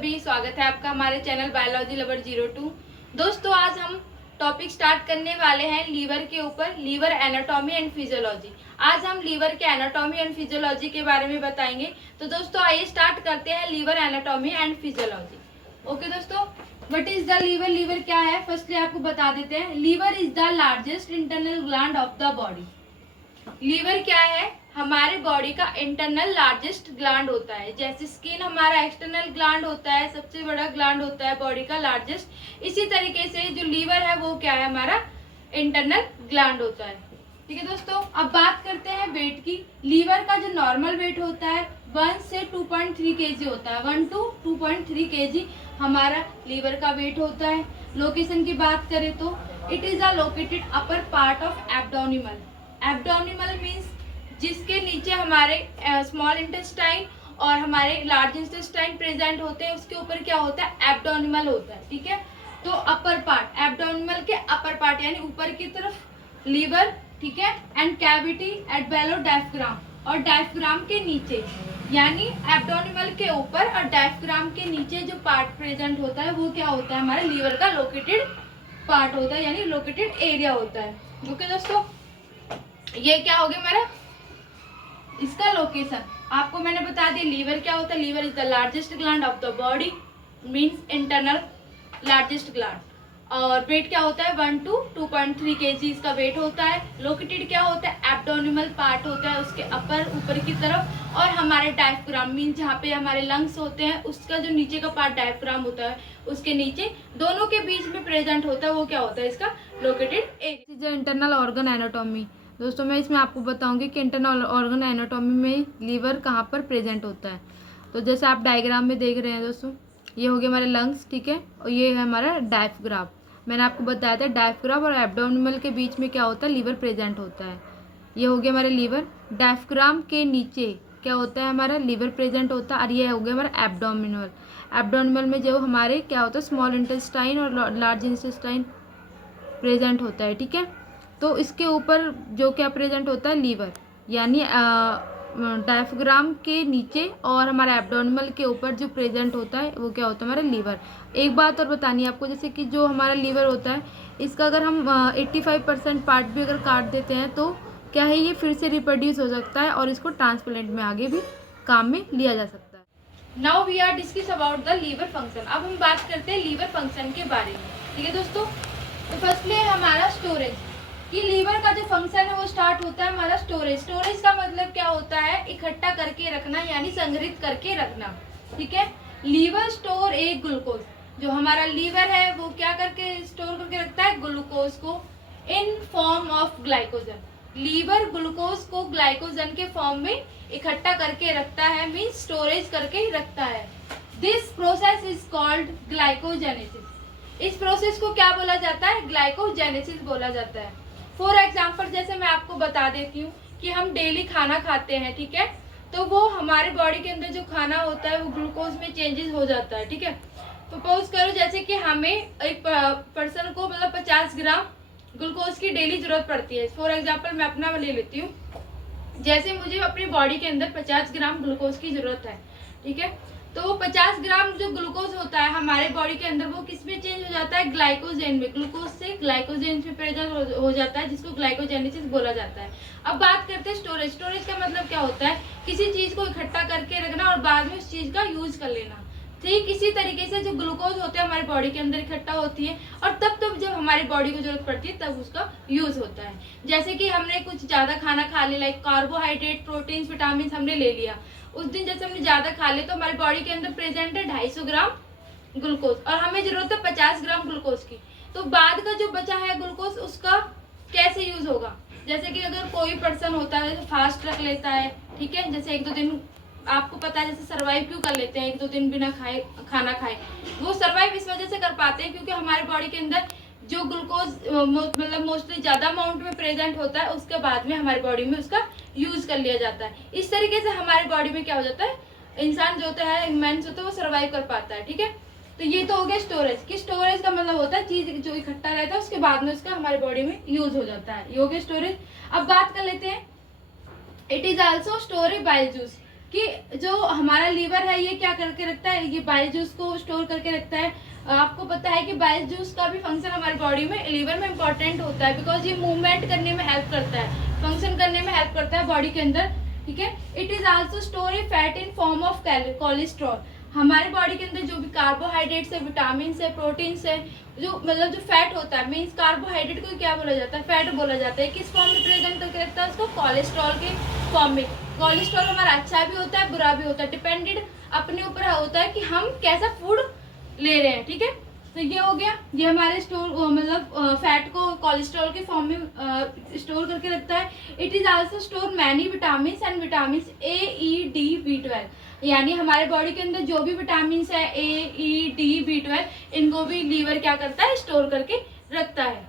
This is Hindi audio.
सभी, स्वागत है आपका हमारे चैनल बायोलॉजी लवर 02। दोस्तों, आज हम टॉपिक स्टार्ट करने वाले हैं लीवर के ऊपर, लीवर एनाटॉमी एंड फिजियोलॉजी। आज हम लीवर के एनाटॉमी एंड फिजियोलॉजी के बारे में बताएंगे। तो दोस्तों आइए स्टार्ट करते हैं liver anatomy and physiology. Okay दोस्तों, what is the liver? Liver क्या है, फर्स्टली आपको बता देते हैं। Liver is the largest internal gland of the body. Liver क्या है? हमारे बॉडी का इंटरनल लार्जेस्ट ग्लैंड होता है। जैसे स्किन हमारा एक्सटर्नल ग्लैंड होता है, सबसे बड़ा ग्लैंड होता है बॉडी का लार्जेस्ट, इसी तरीके से जो लीवर है वो क्या है, हमारा इंटरनल ग्लैंड होता है। ठीक है दोस्तों, अब बात करते हैं वेट की। लीवर का जो नॉर्मल वेट होता है 1 से 2.3 kg होता है। 1 to 2.3 kg हमारा लीवर का वेट होता है। लोकेशन की बात करें तो it is a located upper part of abdominal. Abdominal means जिसके नीचे हमारे स्मॉल इंटेस्टाइन और हमारे लार्ज इंटेस्टाइन प्रेजेंट होते हैं, उसके ऊपर क्या होता है, एब्डोमिनल होता है। ठीक है, तो अपर पार्ट, एब्डोमिनल के अपर पार्ट यानी ऊपर की तरफ लीवर, ठीक है, and cavity at below diaphragm, और डायफ्राम के नीचे यानी एब्डोमिनल के ऊपर और डायफ्राम के नीचे जो पार्ट प्रेजेंट होता है वो क्या होता है, हमारे लीवर का लोकेटेड पार्ट होता है, यानी लोकेटेड एरिया होता है। ओके दोस्तों, ये क्या हो गया हमारा इसका लोकेशन। आपको मैंने बता दिया लीवर क्या होता है। Liver is the largest gland of the body, means internal largest gland. और वेट क्या होता है 1 to 2.3 kg इसका वेट होता है। लोकेटेड क्या होता है, एब्डोमिनल पार्ट होता है उसके ऊपर की तरफ, और हमारे डायफ्राम मींस जहाँ पे हमारे लंग्स होते हैं उसका जो नीचे का पार्ट डायफ्राम होता है उसके नीचे दोनों के बीच में प्रेजेंट होता है, वो क्या होता है इसका located area. Internal organ anatomy. दोस्तों मैं इसमें आपको बताऊंगी कि इंटरनल ऑर्गन एनाटॉमी में लीवर कहाँ पर प्रेजेंट होता है। तो जैसे आप डायग्राम में देख रहे हैं दोस्तों, ये हो गया हमारे लंग्स, ठीक है, और ये है हमारा डायफ्राम। मैंने आपको बताया था डायफ्राम और एब्डोमिनल के बीच में क्या होता है, लीवर प्रेजेंट होता है। ये हो गया हमारा लीवर। डायफ्राम के नीचे क्या होता है, हमारा लीवर प्रेजेंट होता है। और ये हो गया हमारा एब्डोमिनल। एब्डोमिनल में जो हमारे क्या होता है, स्मॉल इंटेस्टाइन और लार्ज इंटेस्टाइन प्रेजेंट होता है। ठीक है, तो इसके ऊपर जो क्या प्रेजेंट होता है, लीवर, यानी डायफ्राम के नीचे और हमारा एब्डोमिनल के ऊपर जो प्रेजेंट होता है वो क्या होता है, हमारा लीवर। एक बात और बतानी है आपको, जैसे कि जो हमारा लीवर होता है इसका अगर हम 85% पार्ट भी अगर काट देते हैं तो क्या है, ये फिर से रिप्रोड्यूस हो सकता है और इसको ट्रांसप्लांट में आगे भी काम में लिया जा सकता है। Now we are discuss about the liver function. अब हम बात करते हैं लीवर फंक्शन के बारे में। ठीक है दोस्तों, तो फर्स्टली हमारा स्टोरेज, कि लीवर का जो फंक्शन है वो स्टार्ट होता है हमारा स्टोरेज। स्टोरेज का मतलब क्या होता है, इकट्ठा करके रखना यानी संग्रहित करके रखना। ठीक है, लीवर स्टोर ए ग्लूकोज। जो हमारा लीवर है वो क्या करके स्टोर करके रखता है, ग्लूकोज को in form of glycogen. Liver glucose को ग्लाइकोजन के फॉर्म में इकट्ठा करके रखता है, मीन स्टोरेज करके रखता है। This process is called glycogenesis. इस प्रोसेस को क्या बोला जाता है, ग्लाइकोजेनेसिस बोला जाता है। फॉर एग्जाम्पल जैसे मैं आपको बता देती हूँ कि हम डेली खाना खाते हैं, ठीक है, तो वो हमारे बॉडी के अंदर जो खाना होता है वो ग्लूकोज में चेंजेस हो जाता है। ठीक है, सपोज करो जैसे कि हमें एक पर्सन को मतलब 50 ग्राम ग्लूकोज की डेली जरूरत पड़ती है। फॉर एग्जाम्पल मैं अपना ले लेती हूँ, जैसे मुझे अपनी बॉडी के अंदर 50 ग्राम ग्लूकोज की जरूरत है। ठीक है, तो 50 ग्राम जो ग्लूकोज होता है हमारे बॉडी के अंदर वो किस में चेंज हो जाता है, ग्लाइकोजेन में। ग्लूकोज से ग्लाइकोजेन में प्रेजेंट हो जाता है, जिसको ग्लाइकोजेनेसिस बोला जाता है। अब बात करते हैं स्टोरेज। स्टोरेज का मतलब क्या होता है, किसी चीज को इकट्ठा करके रखना और बाद में उस चीज का यूज कर लेना। ठीक इसी तरीके से जो ग्लूकोज होते हैं हमारी बॉडी के अंदर इकट्ठा होती है और तब जब हमारी बॉडी को जरूरत पड़ती है तब उसका यूज होता है। जैसे कि हमने कुछ ज्यादा खाना खा लिया, लाइक कार्बोहाइड्रेट, प्रोटीन, विटामिन हमने ले लिया, उस दिन जैसे हमने ज्यादा खा लिया तो हमारी बॉडी के अंदर प्रेजेंट है 250 ग्राम ग्लूकोज और हमें जरूरत है 50 ग्राम ग्लूकोज की। तो बाद का जो बचा है ग्लूकोज उसका कैसे यूज होगा, जैसे कि अगर कोई पर्सन होता है तो फास्ट रख लेता है, ठीक है, जैसे 1-2 दिन, आपको पता है जैसे सर्वाइव क्यों कर लेते हैं 1-2 दिन बिना खाना खाए, वो सर्वाइव इस वजह से कर पाते हैं क्योंकि हमारे बॉडी के अंदर जो ग्लूकोज मतलब मोस्टली ज्यादा अमाउंट में प्रेजेंट होता है उसके बाद में हमारी बॉडी में उसका यूज कर लिया जाता है। इस तरीके से हमारी बॉडी में क्या हो जाता है, इंसान जो होता है, ह्यूमन होता है, वो सर्वाइव कर पाता है। ठीक है, तो ये तो हो गया स्टोरेज। कि स्टोरेज का मतलब होता है चीज जो इकट्ठा रहता है उसके बाद में उसका हमारी बॉडी में यूज हो जाता है, ये हो गया स्टोरेज। अब बात कर लेते हैं, it is also storage bile juice. कि जो हमारा लीवर है ये क्या करके रखता है, ये बाइल जूस को स्टोर करके रखता है। आपको पता है कि बाइल जूस का भी फंक्शन हमारी बॉडी में लीवर में इंपॉर्टेंट होता है, बिकॉज ये मूवमेंट करने में हेल्प करता है, फंक्शन करने में हेल्प करता है बॉडी के अंदर, ठीक है। It is also store A fat in form of cholesterol. हमारे बॉडी के अंदर जो भी कार्बोहाइड्रेट्स है, विटामिन है, प्रोटीन है, जो मतलब जो फैट होता है, मीन्स कार्बोहाइड्रेट को क्या बोला जाता है, फैट बोला जाता है। किस फॉर्म में प्रेजेंट करके रखता है उसको, कोलेस्ट्रॉल के फॉर्म में। कोलेस्ट्रॉल हमारा अच्छा भी होता है, बुरा भी होता है, डिपेंडेड अपने ऊपर होता है कि हम कैसा फूड ले रहे हैं, ठीक है। तो ये हो गया, ये हमारे स्टोर मतलब फैट को कोलेस्ट्रॉल के फॉर्म में स्टोर करके रखता है। It is also store many vitamin and vitamin A, E, D, B12, यानी हमारे बॉडी के अंदर जो भी विटामिन है, ए, ई, डी, B12, इनको भी लीवर क्या करता है, स्टोर करके रखता है।